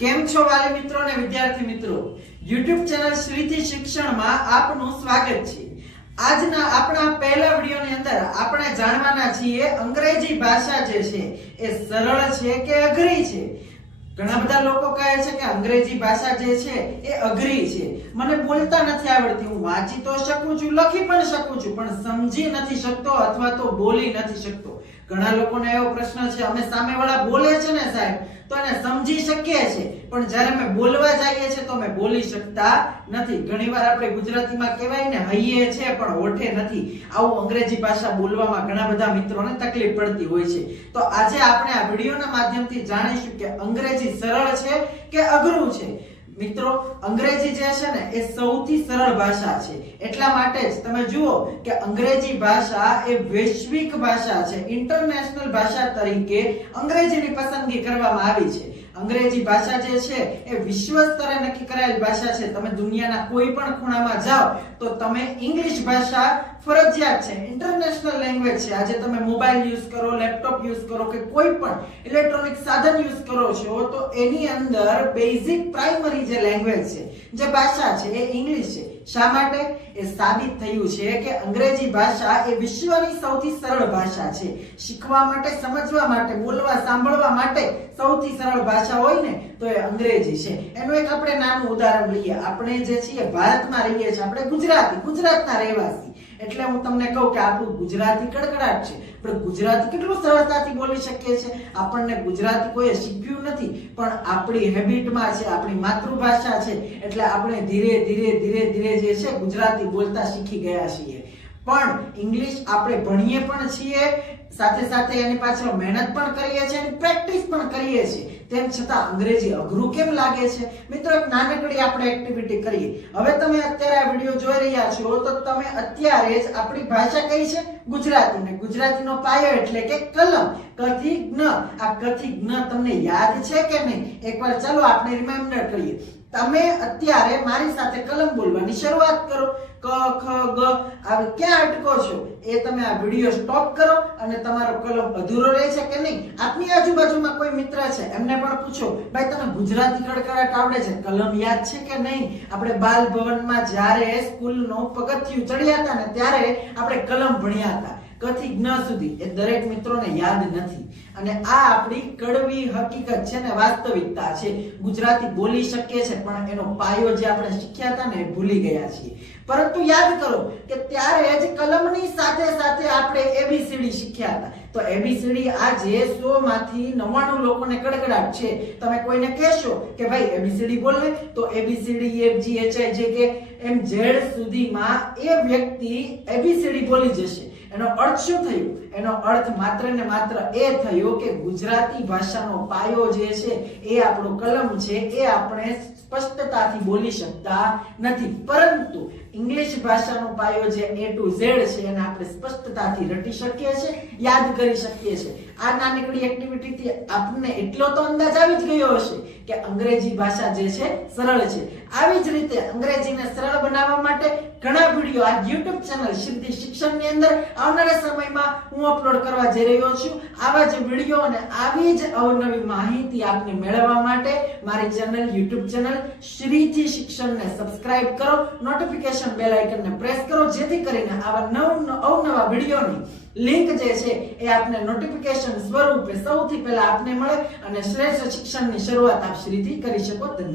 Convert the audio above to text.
કેમ છો વાલી મિત્રો અને વિદ્યાર્થી મિત્રો? YouTube ચેનલ શ્રીથી શિક્ષણમાં આપનું સ્વાગત છે. આજના આપણા પહેલા વિડિયોની અંદર આપણે જાણવાના છીએ અંગ્રેજી ભાષા જે છે એ સરળ છે કે અઘરી છે? ઘણા બધા લોકો કહે છે કે અંગ્રેજી ભાષા જે છે એ અઘરી છે. મને બોલતા નથી આવડતી, હું વાંચી તો શકું છું, લખી પણ શકું છું, પણ સમજી નથી શકતો અથવા તો બોલી નથી શકતો. ઘણા લોકોને એવો પ્રશ્ન છે, અમે સામેવાળા બોલે છે ને સાહેબ, તો એને સમજી શકીએ છે પણ જ્યારે અમે બોલવા જઈએ છે તો અમે બોલી શકતા નથી. ઘણીવાર આપણે ગુજરાતીમાં કહેવાય ને, હૈયે છે પણ હોઠે નથી. આવું અંગ્રેજી ભાષા બોલવામાં ઘણા બધા મિત્રોને તકલીફ પડતી હોય છે. તો આજે આપણે આ વિડીયોના માધ્યમથી જાણીશું કે અંગ્રેજી સરળ છે કે અઘરું છે. મિત્રો, અંગ્રેજી જે છે ને, એ સૌથી સરળ ભાષા છે. એટલા માટે જ તમે જુઓ કે અંગ્રેજી ભાષા એ વૈશ્વિક ભાષા છે. ઇન્ટરનેશનલ ભાષા તરીકે અંગ્રેજીની પસંદગી કરવામાં આવી છે. અંગ્રેજી ભાષા જે છે એ વિશ્વ સ્તરે નક્કી કરાયેલ ભાષા છે. તમે દુનિયાના કોઈ પણ ખૂણામાં જાઓ તો તમે ઇંગ્લિશ ભાષા ફરજિયાત છે. ઇન્ટરનેશનલ લેંગ્વેજ છે. આજે તમે મોબાઈલ યુઝ કરો, લેપટોપ યુઝ કરો કે કોઈ પણ ઇલેક્ટ્રોનિક સાધન યુઝ કરો છો તો એની અંદર બેઝિક પ્રાઇમરી જે લેંગ્વેજ છે, જે ભાષા છે એ ઇંગ્લિશ છે. શા માટે? એ સાબિત થયું છે કે અંગ્રેજી ભાષા એ વિશ્વની સૌથી સરળ ભાષા છે. શીખવા માટે, સમજવા માટે, બોલવા, સાંભળવા માટે સૌથી સરળ ભાષા હોય ને, તો એ અંગ્રેજી છે. એનું એક આપણે નાનું ઉદાહરણ લઈએ. આપણે જે છીએ, ભારતમાં રહીએ છીએ. આપણે ગુજરાતી, ગુજરાતના રહેવાસી. એટલે હું તમને કહું કે આપણું ગુજરાતી કડકડાટ છે. પણ ગુજરાતી કેટલું સરળતાથી બોલી શકીએ છીએ? આપણને ગુજરાતી કોઈએ શીખ્યું નથી, પણ આપણી હેબિટમાં છે, આપણી માતૃભાષા છે, એટલે આપણે ધીરે ધીરે ધીરે ધીરે જે છે ગુજરાતી બોલતા શીખી ગયા છીએ. પણ ઇંગ્લિશ આપણે ભણીએ પણ છીએ, સાથે સાથે એની પાછળ મહેનત પણ કરીએ છીએ અને પ્રેક્ટિસ પણ કરીએ છીએ. તેમ છતાં અંગ્રેજી અઘરું કેમ લાગે છે? મિત્રો, એક નાનકડી આપણે એક્ટિવિટી કરીએ. હવે તમે અત્યારે આ વીડિયો જોઈ રહ્યા છો, તો તમે અત્યારે જ આપણી ભાષા કઈ છે? ગુજરાતી ને ગુજરાતીનો પાયો એટલે કે કલમ. કથી જ્ઞ આ કથી જ્ઞ તમને યાદ છે કે નહીં? એકવાર ચાલો આપણે રિમાઇન્ડર કરીએ. તમે અત્યારે મારી સાથે કલમ બોલવાની શરૂઆત કરો. ક, ખ, ગ. આ ક્યાં અટકો છો? એ તમે આ વીડિયો સ્ટોપ કરો અને તમારો કલમ અધૂરો રહે છે કે નહીં? આપની આજુબાજુમાં કોઈ મિત્ર છે? એમને પણ પૂછો, ભાઈ તમે ગુજરાતી કડકડાટ આવડે છે? કલમ યાદ છે કે નહીં? આપણે બાલ ભવનમાં જ્યારે સ્કૂલનો પગથિયું ચડ્યા હતા ને ત્યારે આપણે કલમ ભણ્યા હતા. કથી જ્ઞ સુધી, એ દરેક મિત્રોને યાદ નથી. અને આ આપણી કડવી હકીકત છે ને, વાસ્તવિકતા છે. ગુજરાતી બોલી શકીએ છે, પણ એનો પાયો જે આપણે શીખ્યા હતા ને ભૂલી ગયા છીએ. પરંતુ યાદ કરો કે ત્યારે જ કલમની સાથે સાથે આપણે એબીસીડી શીખ્યા હતા. તો એબીસીડી આજે સો માંથી 99 લોકોને કડકડાટ છે, તમે કોઈને કહેશો કે ભાઈ એબીસીડી બોલે તો ABCD F G H I J K M Z સુધીમાં એ વ્યક્તિ એબીસીડી બોલી જશે. એનો અર્થ શું થયો? એનો અર્થ માત્ર ને માત્ર એ થયો કે ગુજરાતી ભાષાનો પાયો જે છે, એ આપણો કલમ છે, એ આપણે સ્પષ્ટતાથી બોલી શકતા નથી. પરંતુ ઇંગ્લિશ ભાષાનો પાયો જે એ ટુ ઝેડ છે, એને આપણે સ્પષ્ટતાથી રટી શકીએ છીએ, યાદ કરી શકીએ છીએ. આ નાનકડી એક્ટિવિટીથી આપને એટલો તો અંદાજ આવી જ ગયો હશે કે અંગ્રેજી ભાષા જે છે, સરળ છે. આવી જ રીતે અંગ્રેજીને સરળ બનાવવા માટે ઘણા વીડિયો આ યુટ્યુબ ચેનલ સિદ્ધિ શિક્ષણની અંદર આવનારા સમયમાં હું અપલોડ કરવા જઈ રહ્યો છું. આવા જ વીડિયો અને આવી જ અવનવી માહિતી આપને મેળવવા માટે મારી ચેનલ, યુટ્યુબ ચેનલ શ્રીજી શિક્ષણને સબસ્ક્રાઇબ કરો. નોટિફિકેશન બેલ આઇકનને પ્રેસ કરો. જેથી કરીને આવા નવ અવનવા વિડીયોની લિંક જે છે એ આપને નોટિફિકેશન સ્વરૂપે સૌથી પહેલા આપને મળે અને શ્રેષ્ઠ શિક્ષણની શરૂઆત આપ શ્રીથી કરી શકો ધન્યવાદ.